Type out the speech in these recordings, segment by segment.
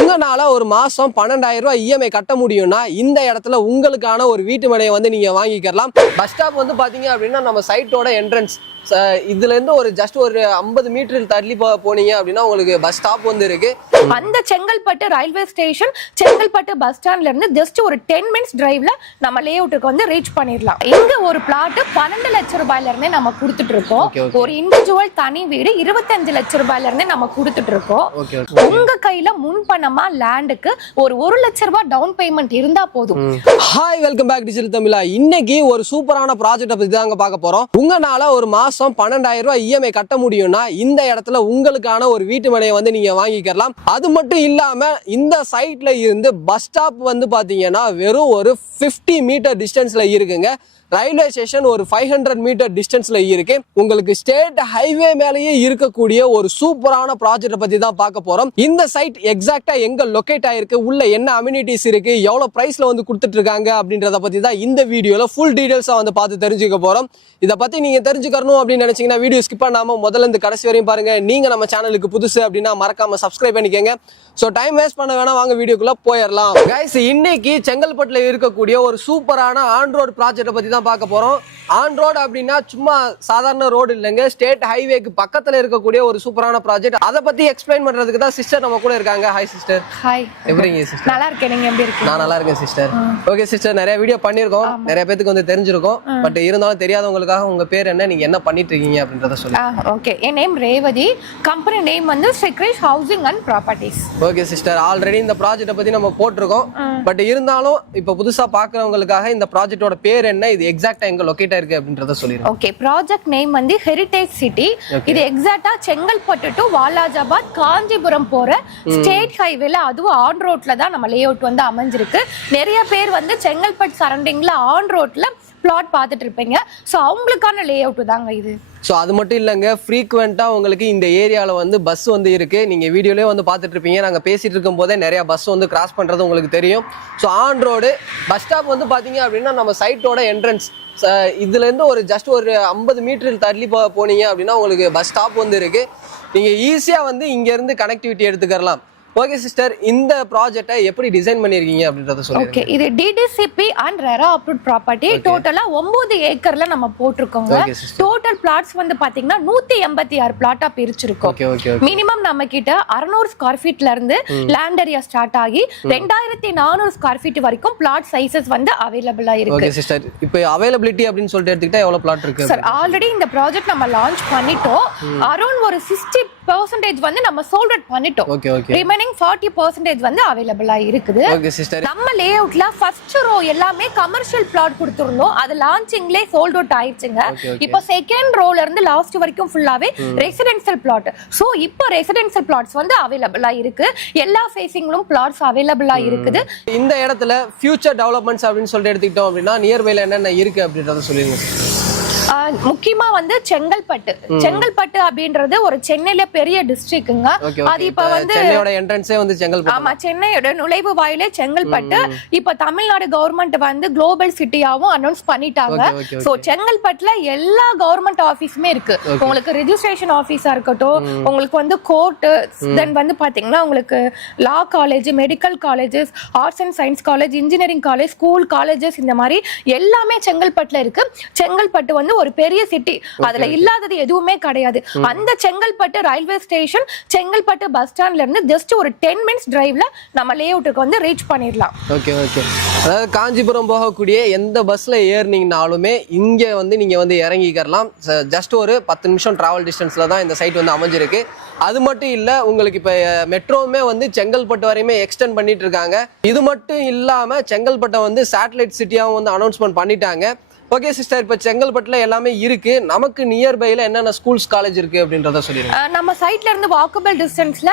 உங்களால ஒரு மாசம் 12,000 ரூபாய் இஎம்ஐ கட்ட முடியும்னா இந்த இடத்துல உங்களுக்கான ஒரு வீட்டு மனையை வந்து நீங்க வாங்கிக்கலாம். பஸ் ஸ்டாப் வந்து பாத்தீங்க அப்படின்னா நம்ம சைட்டோட என்ட்ரன்ஸ் இதுல இருந்து ஒரு ஜஸ்ட் ஒரு 50 மீட்டர் தள்ளி போனீங்க அப்படின்னா உங்களுக்கு பஸ் ஸ்டாப் வந்து இருக்கு. அந்த Chengalpattu railway station Chengalpattu bus ஸ்டாண்ட்ல இருந்து ஜஸ்ட் ஒரு 10 மினிட்ஸ் டிரைவ்ல நம்ம லே அவுட்டுக்கு வந்து ரீச் பண்ணிடலாம். இங்க ஒரு பிளாட் 12 லட்சம் ரூபாயில இருந்தே நம்ம கொடுத்துட்டு இருக்கோம். ஒரு இண்டிவிஜுவல் தனி வீடு 25 லட்சம் ரூபாயில இருந்தே நம்ம கொடுத்துட்டு இருக்கோம். உங்க கையில முன்பணமா லேண்டுக்கு ஒரு 1 லட்சம் ரூபாய் டவுன் பேமெண்ட் இருந்தா போதும். ஹாய், வெல்கம் பேக் டிஜிட்டல் தமிழா. இன்னைக்கு ஒரு சூப்பரான ப்ராஜெக்ட் பத்தி தாங்க பார்க்க போறோம். உங்களால ஒரு மாசம் 12,000 ரூபாய் இஎம்ஐ கட்ட முடியும்னா இந்த இடத்துல உங்களுக்கான ஒரு வீட்டு மனையை வந்து நீங்க வாங்கிக்கலாம். அது மட்டும் இல்லாம இந்த சைட்ல இருந்து பஸ் ஸ்டாப் வந்து பாத்தீங்கன்னா வெறும் ஒரு 50 மீட்டர் டிஸ்டன்ஸ்ல இருக்குங்க. ரயில்வே ஸ்டேஷன் ஒரு 500 மீட்டர் டிஸ்டன்ஸ்ல இருக்கு. உங்களுக்கு ஸ்டேட் ஹைவே மேலேயே இருக்கக்கூடிய ஒரு சூப்பரான ப்ராஜெக்ட் பத்தி தான் பார்க்க போறோம். இந்த சைட் எக்ஸாக்டா எங்க லொகேட் ஆயிருக்கு, உள்ள என்ன அம்யூனிட்டிஸ் இருக்கு, எவ்வளவு பிரைஸ்ல வந்து கொடுத்துட்டு இருக்காங்க அப்படின்றத பத்தி தான் இந்த வீடியோல ஃபுல் டீடைல்ஸா வந்து பார்த்து தெரிஞ்சுக்க போறோம். இதை பத்தி நீங்க தெரிஞ்சுக்கணும் அப்படின்னு நினைச்சீங்கன்னா வீடியோ ஸ்கிப் பண்ணாம முதல்ல இருந்து கடைசி வரையும் பாருங்க. நீங்க நம்ம சேனலுக்கு புதுசு அப்படின்னா மறக்காம சப்ஸ்கிரைப் பண்ணிக்கங்க. சோ டைம் வேஸ்ட் பண்ண வேணா, வாங்க வீடியோக்குள்ள போயிடலாம். கைஸ், இன்னைக்கு செங்கல்பட்டுல இருக்கக்கூடிய ஒரு சூப்பரான ஆன் ரோட் ப்ராஜெக்ட் பத்தி தான் பார்க்க போறோம். ஆன் ரோட் அப்படின்னா சும்மா சாதாரண ரோடு இல்லைங்க, ஸ்டேட் ஹைவேக்கு பக்கத்துல இருக்கக்கூடிய ஒரு சூப்பரான ப்ராஜெக்ட். அதை பத்தி எக்ஸ்பிளைன் பண்றதுக்கு தான் சிஸ்டர் நம்ம கூட இருக்காங்க. Hi sister. ஹாய், எப்படி இருக்கீங்க சிஸ்டர்? நல்லா இருக்கேன், நீங்க எப்படி இருக்கீங்க? நான் நல்லா இருக்கேன் சிஸ்டர். ஓகே சிஸ்டர், நிறைய வீடியோ பண்ணிருக்கோம், நிறைய பேருக்கு வந்து தெரிஞ்சிருக்கும். பட் இருந்தாலும் தெரியாதவங்களுக்காக உங்க பேர் என்ன, நீங்க என்ன பண்ணிட்டு இருக்கீங்க அப்படின்றத சொல்லுங்க. ஓகே, என் நேம் ரேவதி, கம்பெனி நேம் வந்து Srikrish housing and properties. Okay sister, already இந்த ப்ராஜெக்ட பத்தி நம்ம போட்டிருக்கோம். பட் இருந்தாலும் இப்ப புதுசா பாக்குறவங்களுக்காக இந்த ப்ராஜெக்டோட பேர் என்ன, இது எக்ஸாக்ட்டா எங்க லொகேட் ஆயிருக்கு அப்படின்றத சொல்லிடுங்க. ஓகே, ப்ராஜெக்ட் நேம் வந்து ஹெரிடேஜ் சிட்டி. இது எக்ஸாக்ட்டா செங்கல்பட்டு டு வாலாஜாபாத் காஞ்சிபுரம் போற ஸ்டேட் ஹைவேல, அதுவும் ஆன் ரோட்ல தான் நம்ம லே அவுட் வந்து அமைஞ்சிருக்கு. நிறைய பேர் வந்து செங்கல்பட்டு சரௌண்டிங்ல ஆன் ரோட்ல பிளாட் பார்த்துட்டு இருப்பீங்க. ஸோ அவங்களுக்கான லே அவுட் தாங்க இது. ஸோ அது மட்டும் இல்லைங்க, ஃப்ரீக்வெண்ட்டாக உங்களுக்கு இந்த ஏரியாவில் வந்து பஸ் வந்து இருக்குது. நீங்கள் வீடியோலேயே வந்து பார்த்துட்டு இருப்பீங்க. நாங்கள் பேசிகிட்டு இருக்கும் போதே நிறையா பஸ் வந்து கிராஸ் பண்ணுறது உங்களுக்கு தெரியும். So on road bus stop வந்து பார்த்தீங்க அப்படின்னா நம்ம சைட்டோட என்ட்ரன்ஸ் இதுலேருந்து ஒரு ஜஸ்ட் ஒரு 50 மீட்டர் தள்ளி போனீங்க அப்படின்னா உங்களுக்கு பஸ் ஸ்டாப் வந்து இருக்குது. நீங்கள் ஈஸியாக வந்து இங்கேருந்து கனெக்டிவிட்டி எடுத்துக்கலாம். ஓகே சிஸ்டர், இந்த ப்ராஜெக்ட்டை எப்படி டிசைன் பண்ணிருக்கீங்க அப்படின்றத சொல்லுங்க. ஓகே, இது DTCP and RERA approved property. டோட்டலா 9 ஏக்கர்ல நம்ம போட்டுருக்கோங்க. டோட்டல் பிளாட்ஸ் வந்து பாத்தீங்கன்னா 186 பிளாட்டா பிரிச்சிருக்கோம். மினிமம் நம்ம கிட்ட 600 ஸ்கொயர் ஃபீட்ல இருந்து லேண்ட் ஏரியா ஸ்டார்ட் ஆகி 2400 ஸ்கொயர் ஃபீட் வரைக்கும் பிளாட் சைஸஸ் வந்து அவைலபிளா இருக்கு. ஓகே சிஸ்டர், இப்போ அவைலபிலிட்டி அப்படின்னு சொல்லிட்டு எடுத்துக்கிட்டா எவ்வளவு பிளாட் இருக்கு சார்? ஆல்ரெடி இந்த ப்ராஜெக்ட் நம்ம லான்ச் பண்ணிட்டோம். அரௌண்ட் ஒரு 60% வந்து நம்ம சோல்ட் அவுட் பண்ணிட்டோம். ரிமைனிங் 40% வந்து அவைலபிளா இருக்குது. நம்ம லே அவுட்ல ஃபர்ஸ்ட் ரோ எல்லாமே கமர்ஷியல் பிளாட் கொடுத்திருந்தோம். அது லான்ச்சிங்லயே சோல்ட் அவுட் ஆயிடுச்சுங்க. இப்போ செகண்ட் ரோல இருந்து லாஸ்ட் வரைக்கும் ஃபுல்லாவே ரெசிடென்ஷியல் பிளாட். சோ இப்போ ரெசிடென்ஷியல் பிளாட்ஸ் வந்து அவைலபிளா இருக்கு. எல்லா ஃபேசிங்லும் பிளாட்ஸ் அவைலபிளா இருக்குது. இந்த இடத்துல ஃபியூச்சர் டெவலப்மெண்ட்ஸ் அப்படின்னு சொல்லிட்டு எடுத்துக்கிட்டோம் அப்படின்னா நியர்பைல என்னென்ன இருக்கு அப்படின்றத சொல்லிருங்க. முக்கியமா வந்து செங்கல்பட்டு அப்படின்றது ஒரு சென்னையில பெரிய டிஸ்ட்ரிக்ட்ங்க. அது இப்ப வந்து சென்னையோட என்ட்ரன்ஸே வந்து செங்கல்பட்டு. ஆமா, சென்னையோட நுழைவு வாயிலே செங்கல்பட்டு. இப்ப தமிழ்நாடு கவர்மெண்ட் வந்து குளோபல் சிட்டியாவும் அனௌன்ஸ் பண்ணிட்டாங்க. சோ செங்கல்பட்டுல எல்லா கவர்மெண்ட் ஆபீஸுமே இருக்கு. உங்களுக்கு ரெஜிஸ்ட்ரேஷன் ஆபீஸா இருக்கட்டும், உங்களுக்கு வந்து கோர்ட், தென் வந்து பாத்தீங்கன்னா உங்களுக்கு லா college, medical colleges, arts and science college, engineering college, school colleges, இந்த மாதிரி எல்லாமே செங்கல்பட்டுல இருக்கு. செங்கல்பட்டு வந்து ஒரு பெரிய சிட்டி, அதுல இல்லாதது எதுவுமே கிடையாது. அந்த Chengalpattu railway station Chengalpattu bus ஸ்டாண்ட்ல இருந்து ஜஸ்ட் ஒரு 10 மினிட்ஸ் டிரைவ்ல நம்ம லே அவுட்டுக்கு வந்து ரீச் பண்ணிடலாம். ஓகே ஓகே, அதாவது காஞ்சிபுரம் போகக்கூடிய எந்த பஸ்ல ஏறினீங்கனாலுமே இங்க வந்து நீங்க வந்து இறங்கிக்கலாம். ஜஸ்ட் ஒரு 10 நிமிஷம் டிராவல் டிஸ்டன்ஸ்ல தான் இந்த சைட் வந்து அமைஞ்சிருக்கு. அது மட்டும் இல்ல, உங்களுக்கு இப்ப மெட்ரோவுமே வந்து செங்கல்பட்டு வரையுமே எக்ஸ்டெண்ட் பண்ணிட்டு இருக்காங்க. இது மட்டும் இல்லாம செங்கல்பட்டை வந்து சேட்டலைட் சிட்டியாவும் வந்து அனௌன்ஸ்மெண்ட் பண்ணிட்டாங்க. ஓகே சிஸ்டர், இப்போ செங்கல்பட்டுல எல்லாமே இருக்கு. நமக்கு நியர்பைல என்னென்ன ஸ்கூல்ஸ் காலேஜ் இருக்கு அப்படின்றத சொல்லிடுங்க. நம்ம சைட்ல இருந்து வாக்கபிள் டிஸ்டன்ஸ்ல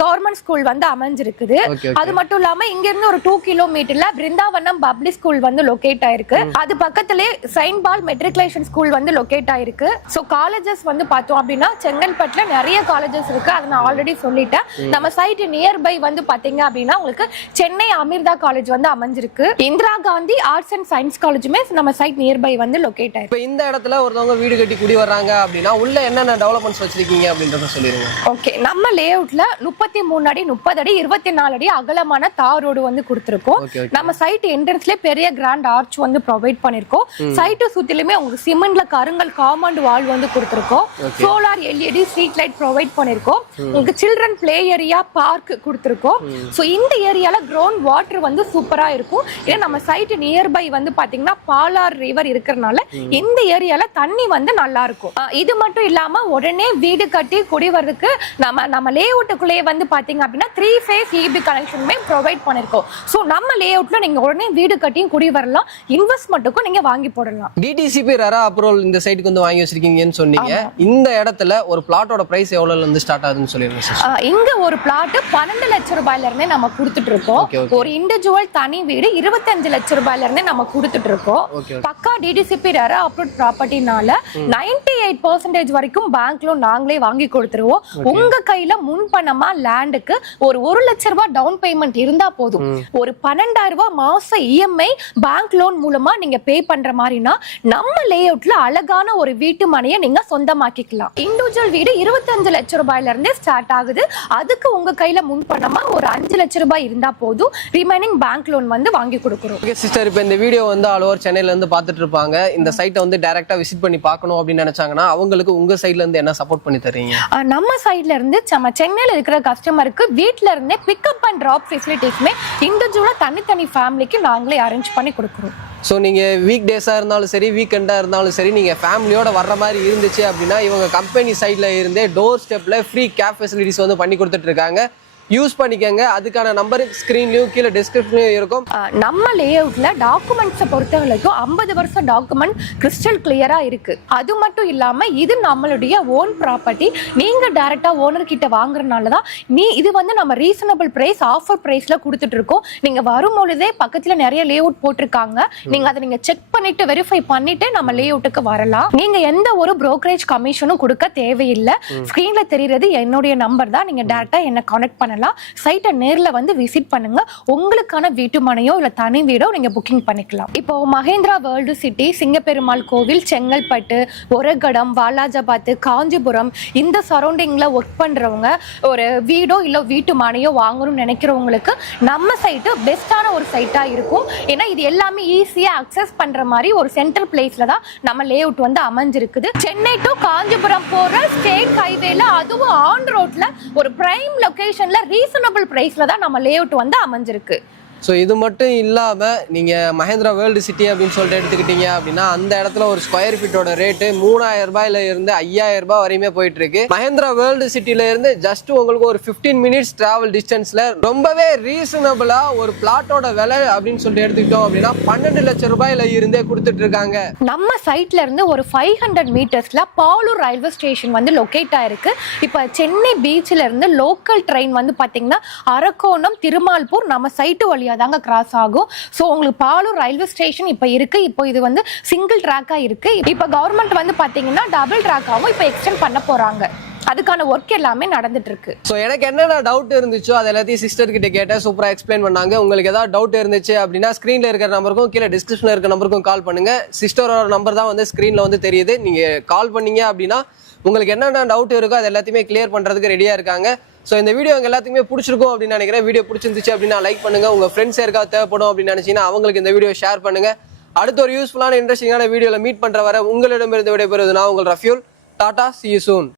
கவர்மெண்ட் ஸ்கூல் வந்து அமைஞ்சிருக்குது. அது மட்டும் இல்லாம இங்க இருந்து ஒரு 2 கிலோமீட்டர்ல பிருந்தாவனம் பப்ளிக் ஸ்கூல் வந்து லொகேட் ஆயிருக்கு. அது பக்கத்திலே செயின்ட் பால் மெட்ரிகுலேஷன் ஸ்கூல் வந்து லொகேட் ஆயிருக்கு. சோ காலேஜஸ் வந்து பார்த்தோம் அப்படின்னா செங்கல்பட்டுல நிறைய காலேஜஸ் இருக்கு. அதை நான் ஆல்ரெடி சொல்லிட்டேன். நம்ம சைட் நியர்பை வந்து பாத்தீங்க அப்படின்னா உங்களுக்கு சென்னை அமிர்தா காலேஜ் வந்து அமைஞ்சிருக்கு. Indira Gandhi arts and science காலேஜுமே நம்ம சைட் நியர்பை வந்து லொகேட் ஆயிருக்கு. இப்போ இந்த இடத்துல ஒருத்தவங்க வீடு கட்டி குடி வர்றாங்க அப்படின்னா உள்ள என்னென்ன டெவலப்மெண்ட்ஸ் வச்சிருக்கீங்க அப்படின்றத சொல்லிடுங்க. ஓகே, நம்ம லே அவுட்ல 33 அடி 30 அடி 24 அடி அகலமான தார் ரோடு வந்து கொடுத்திருக்கோம். நம்ம சைட் என்ட்ரன்ஸ்ல பெரிய கிராண்ட் ஆர்ச் வந்து ப்ரொவைட் பண்ணிருக்கோம். சைட்டு சுத்திலுமே உங்களுக்கு சிமெண்ட்ல கருங்கல் காம்பவுண்ட் வால் வந்து கொடுத்திருக்கோம். Solar LED street light provide பண்ணிருக்கோம். உங்களுக்கு சில்ட்ரன் பிளே ஏரியா பார்க் கொடுத்திருக்கோம். சோ இந்த ஏரியால கிரவுண்ட் வாட்டர் வந்து சூப்பரா இருக்கும். ஏன்னா நம்ம சைட் நியர்பை வந்து பாத்தீங்கன்னா பாலார் ரிவர் இருக்கறனால இந்த ஏரியால தண்ணி வந்து நல்லா இருக்கும். இது மட்டும் இல்லாம உடனே வீடு கட்டி குடி வரதுக்கு நம்ம லேஅவுட்டுக்குள்ளே வந்து பாத்தீங்க அப்படின்னா 3 phase EB கனெக்ஷனுமே ப்ரொவைட் பண்ணிருக்கோம். சோ நம்ம லேஅவுட்ல நீங்க உடனே வீடு கட்டியும் குடி வரலாம். இன்வெஸ்ட்மெண்ட்டுக்கும் நீங்க வாங்கி போடலாம். DTCP ரெரா அப்ரூவல் இந்த சைட்டுக்கு வந்து வாங்கி வச்சிருக்கீங்கன்னு சொன்னீங்க. இந்த இடத்துல ஒரு பிளாட்டோட பிரைஸ் எவ்வளவுல இருந்து ஸ்டார்ட் ஆகுதுன்னு சொல்லிருங்க. இங்க ஒரு பிளாட் 12 லட்சம் ரூபாயில இருந்தே நம்ம கொடுத்துட்டு இருக்கோம். ஒரு இண்டிவிஜுவல் தனி வீடு 25 லட்சம் ரூபாயில இருந்தே நம்ம கொடுத்துட்டு இருக்கோம். பக்கா DTCP ரெரா அப்ரூவ்ட் ப்ராப்பர்ட்டினால 98% வரைக்கும் பேங்க் லோன் நாங்களே வாங்கி கொடுத்துருவோம். உங்க கையில முன் பணமா லேண்டுக்கு ஒரு 1 லட்சம் ரூபாய் டவுன் பேமெண்ட் இருந்தா போதும். ஒரு 12,000 ரூபாய் மாச EMI பேங்க் லோன் மூலமா நீங்க பே பண்ற மாதிரினா நம்ம லேஅவுட்ல அழகான ஒரு வீட்டு மனையை நீங்க சொந்தமாக்கிக்கலாம். இண்டிவிஜுவல் வீடு 25 லட்சம் ரூபாயில இருந்தே ஸ்டார்ட் ஆகுது. அதுக்கு உங்க கையில முன் பணமா ஒரு 5 லட்சம் ரூபாய் இருந்தா போதும். ரிமைனிங் பேங்க் லோன் வந்து வாங்கி கொடுக்குறோம். ஓகே சிஸ்டர், இப்போ இந்த வீடியோ வந்து ஆல் ஓவர் சென்னையில இருந்து பார்த்துட்டு இருப்பாங்க. இந்த சைட்டை வந்து டைரக்டா விசிட் பண்ணி பார்க்கணும் அப்படின்னு நினைச்சாங்கன்னா அவங்களுக்கு உங்க சைட்ல இருந்து என்ன சப்போர்ட் பண்ணி தரீங்க? நம்ம சைட்ல இருந்து நம்ம சென்னையில இருக்கிற கஸ்டமருக்கு வீட்ல இருந்தே பிக்கப் அண்ட் டிராப் ஃபெசிலிட்டிஸ்மே இண்டிவிஜுவலா தனித்தனி ஃபேமிலிக்கு நாங்களே அரேஞ்ச் பண்ணி கொடுக்குறோம். ஸோ நீங்கள் வீக் டேஸாக இருந்தாலும் சரி, வீக்கெண்டாக இருந்தாலும் சரி, நீங்கள் ஃபேமிலியோட வர்ற மாதிரி இருந்துச்சு அப்படின்னா இவங்க கம்பெனி சைடில் இருந்தே டோர் ஸ்டெப்பில் ஃப்ரீ கேப் ஃபெசிலிட்டிஸ் வந்து பண்ணி கொடுத்துட்ருக்காங்க. யூஸ் பண்ணிக்கங்க. அதுக்கான நம்பர் ஸ்கிரீன்லயும் கீழே டிஸ்கிரிப்ஷன்லயும் இருக்கும். நம்ம லேஅவுட்ல டாக்குமெண்ட்ஸை பொறுத்த வரைக்கும் 50 வருஷம் டாக்குமெண்ட் கிறிஸ்டல் கிளியரா இருக்கு. அது மட்டும் இல்லாம இது நம்மளுடைய ஓன் ப்ராப்பர்ட்டி. நீங்க டைரக்டா ஓனர் கிட்ட வாங்குறதுனாலதான் இது வந்து நம்ம ரீசனபிள் பிரைஸ் ஆஃபர் பிரைஸ்ல கொடுத்துட்டு இருக்கோம். நீங்க வரும்பொழுதே பக்கத்துல நிறைய லேஅவுட் போட்டிருக்காங்க. நீங்க அதை நீங்க செக் பண்ணிட்டு வெரிஃபை பண்ணிட்டு நம்ம லேஅவுட்டுக்கு வரலாம். நீங்க எந்த ஒரு புரோக்கரேஜ் கமிஷனும் கொடுக்க தேவையில்லை. ஸ்கிரீன்ல தெரியுறது என்னுடைய நம்பர் தான். நீங்க டைரக்டா என்ன கான்டாக்ட் பண்ணலாம். சைட்டை நேர்ல வந்து விசிட் பண்ணுங்க. உங்களுக்கான வீட்டு மனையோ இல்ல தனி வீடோ நீங்க புக்கிங் பண்ணிக்கலாம். இப்போ மகேந்திரா வேர்ல்டு சிட்டி, சிங்கப்பெருமாள் கோவில், செங்கல்பட்டு, ஒரகடம், வாலாஜாபாத், காஞ்சிபுரம் இந்த சரௌண்டிங்ல ஒர்க் பண்றவங்க ஒரு வீடோ இல்ல வீட்டு மனையோ வாங்கணும்னு நினைக்கிறவங்களுக்கு நம்ம சைட்டு பெஸ்டான ஒரு சைட்டா இருக்கும். ஏன்னா இது எல்லாமே ஈஸியா அக்சஸ் பண்ற மாதிரி ஒரு சென்ட்ரல் பிளேஸ்ல தான் நம்ம லேஅவுட் வந்து அமைஞ்சிருக்குது. சென்னை டு காஞ்சிபுரம் போற ஸ்டேட் ஹைவேல, அதுவும் ஆன் ரோட்ல ஒரு பிரைம் லொகேஷன்ல ரீசனபிள் பிரைஸ்ல தான் நம்ம லேஅவுட் வந்து அமைஞ்சிருக்கு. ஸோ இது மட்டும் இல்லாமல் நீங்கள் மகேந்திரா வேர்ல்டு சிட்டி அப்படின்னு சொல்லிட்டு எடுத்துக்கிட்டீங்க அப்படின்னா அந்த இடத்துல ஒரு ஸ்கொயர் ஃபீட்டோட ரேட்டு 3000 ரூபாயில இருந்து 5000 ரூபாய் வரையுமே போயிட்டு இருக்கு. மகேந்திரா வேர்ல்டு சிட்டில இருந்து ஜஸ்ட் உங்களுக்கு ஒரு 15 மினிட்ஸ் டிராவல் டிஸ்டன்ஸ்ல ரொம்பவே ரீசனபிளா ஒரு பிளாட்டோட விலை அப்படின்னு சொல்லிட்டு எடுத்துக்கிட்டோம் அப்படின்னா 12 லட்சம் ரூபாயில இருந்தே கொடுத்துட்டு இருக்காங்க. நம்ம சைட்ல இருந்து ஒரு 500 மீட்டர்ஸ்ல பாலூர் ரயில்வே ஸ்டேஷன் வந்து லொகேட் ஆயிருக்கு. இப்ப சென்னை பீச்ல இருந்து லோக்கல் ட்ரெயின் வந்து பாத்தீங்கன்னா அரக்கோணம், திருமால்பூர் நம்ம சைட்டு வழியா தாங்க கிராஸ் ஆகும். சோ உங்களுக்கு பாலூர் ரயில்வே ஸ்டேஷன் இப்ப இருக்கு. இப்போ இது வந்து சிங்கிள் ட்ராக்கா இருக்கு. இப்ப கவர்மெண்ட் வந்து பாத்தீங்கன்னா டபுள் ட்ராக்காவும் இப்ப எக்ஸ்டெண்ட் பண்ண போறாங்க. அதுக்கான ஒர்க் எல்லாமே நடந்துட்டு இருக்கு. ஸோ எனக்கு என்னென்ன டவுட் இருந்துச்சோ அது எல்லாத்தையும் சிஸ்டர் கிட்ட கேட்டேன். சூப்பரா எக்ஸ்பிளைன் பண்ணாங்க. உங்களுக்கு ஏதாவது டவுட் இருந்துச்சு அப்படின்னா ஸ்கிரீன்ல இருக்கிற நம்பருக்கும் கீழே டிஸ்கிரிப்ஷன்ல இருக்கிற நம்பருக்கும் கால் பண்ணுங்க. சிஸ்டரோட நம்பர் தான் வந்து ஸ்கிரீன்ல வந்து தெரியுது. நீங்க கால் பண்ணீங்க அப்படின்னா உங்களுக்கு என்னென்ன டவுட் இருக்கோ அது எல்லாத்தையுமே கிளியர் பண்றதுக்கு ரெடியா இருக்காங்க. ஸோ இந்த வீடியோ உங்க எல்லாத்துக்குமே பிடிச்சிருக்கும் அப்படின்னு நினைக்கிறேன். வீடியோ பிடிச்சிருந்துச்சு அப்படின்னா லைக் பண்ணுங்க. உங்க ஃப்ரெண்ட்ஸ் யாருக்காவது தேவைப்படும் அப்படின்னு நினைச்சீங்கன்னா அவங்களுக்கு இந்த வீடியோ ஷேர் பண்ணுங்க. அடுத்த ஒரு யூஸ்ஃபுல்லான இன்ட்ரெஸ்டிங்கான வீடியோல மீட் பண்ற வர உங்களிடமிருந்து விடைபெறுவது நான் உங்கள் Rafiul. Tata, see you soon.